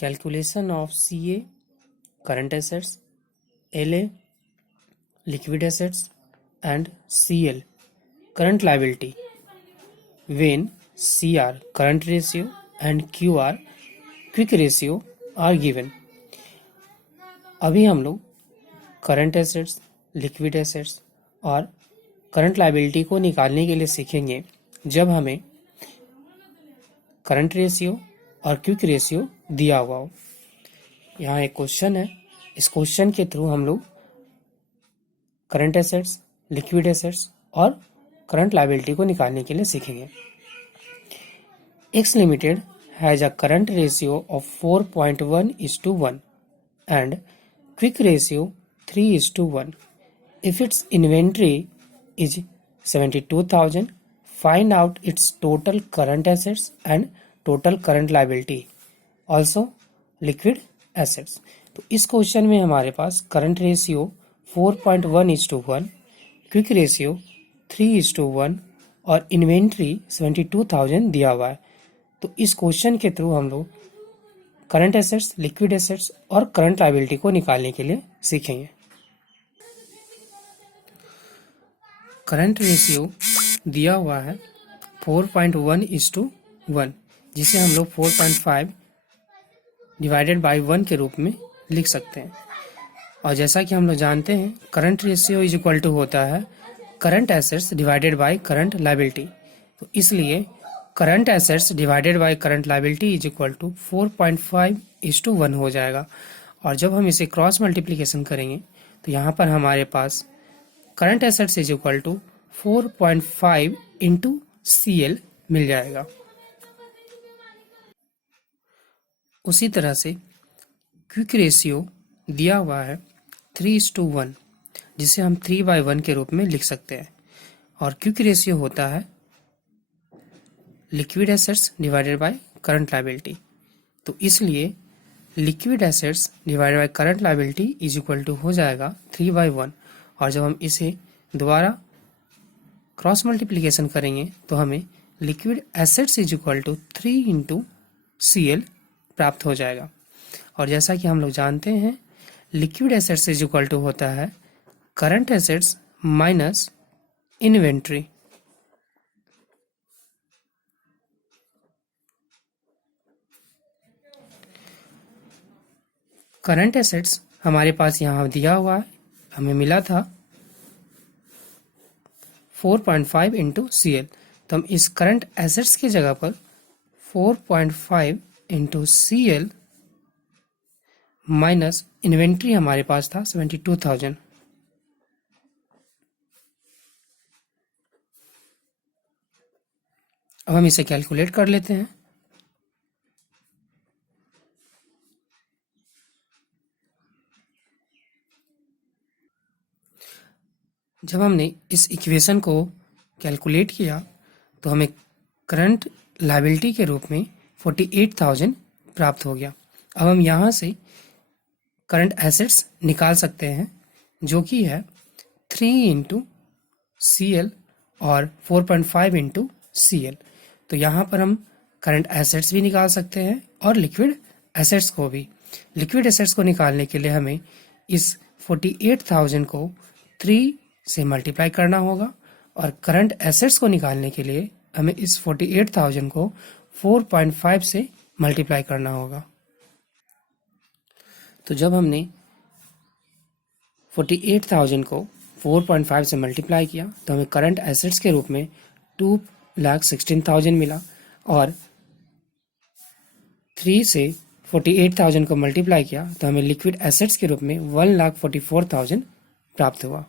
Calculation of CA current assets, LA liquid assets and CL current liability when CR current ratio and QR quick ratio are given। अभी हम लोग current assets, liquid assets और current liability को निकालने के लिए सीखेंगे जब हमें करंट रेशियो और क्विक रेशियो दिया हुआ हो। यहाँ एक क्वेश्चन है, इस क्वेश्चन के थ्रू हम लोग करंट एसेट्स, लिक्विड एसेट्स और करंट लायबिलिटी को निकालने के लिए सीखेंगे। X Limited has a current ratio of 4.1:1 and quick ratio 3:1. If its inventory is 72,000, find out its total current assets and total current liability, also liquid assets। तो इस question में हमारे पास करंट रेशियो 4.1:1, क्विक रेशियो 3:1 और inventory 72,000 दिया हुआ है। तो इस क्वेश्चन के थ्रू हम लोग करंट एसेट्स, लिक्विड एसेट्स और करंट लायबिलिटी को निकालने के लिए सीखेंगे। करंट रेशियो दिया हुआ है 4.1:1, जिसे हम लोग 4.5 डिवाइडेड बाई 1 के रूप में लिख सकते हैं। और जैसा कि हम लोग जानते हैं current ratio is equal to होता है current assets divided by current liability. तो इसलिए current assets divided by current liability is equal to 4.5:1 हो जाएगा। और जब हम इसे क्रॉस मल्टीप्लिकेशन करेंगे तो यहाँ पर हमारे पास current assets is equal to 4.5 into CL मिल जाएगा। उसी तरह से क्विक रेशियो दिया हुआ है 3:1, जिसे हम 3/1 के रूप में लिख सकते हैं। और क्विक रेशियो होता है liquid assets divided by current liability. तो इसलिए liquid assets divided by current liability is equal to हो जाएगा 3/1। और जब हम इसे दोबारा क्रॉस मल्टीप्लिकेशन करेंगे तो हमें liquid assets is equal to 3 into CL प्राप्त हो जाएगा। और जैसा कि हम लोग जानते हैं liquid assets is equal to होता है current assets minus inventory. Current assets हमारे पास यहाँ दिया हुआ है, हमें मिला था 4.5 इंटू CL। तो हम इस करंट एसेट्स की जगह पर 4.5 इंटू CL माइनस इन्वेंट्री हमारे पास था 72,000। अब हम इसे कैलकुलेट कर लेते हैं। जब हमने इस इक्वेशन को कैलकुलेट किया तो हमें करंट लायबिलिटी के रूप में 48,000 प्राप्त हो गया। अब हम यहाँ से करंट एसेट्स निकाल सकते हैं, जो कि है 3 इंटू CL और 4.5 इंटू CL। तो यहाँ पर हम करंट एसेट्स भी निकाल सकते हैं और लिक्विड एसेट्स को भी। लिक्विड एसेट्स को निकालने के लिए हमें इस 48,000 को 3 से मल्टीप्लाई करना होगा और करंट एसेट्स को निकालने के लिए हमें इस 48,000 को 4.5 से मल्टीप्लाई करना होगा। तो जब हमने 48,000 को 4.5 से मल्टीप्लाई किया तो हमें करंट एसेट्स के रूप में 2,16,000 मिला और 3 से 48,000 को मल्टीप्लाई किया तो हमें लिक्विड एसेट्स के रूप में 1,44,000 प्राप्त हुआ।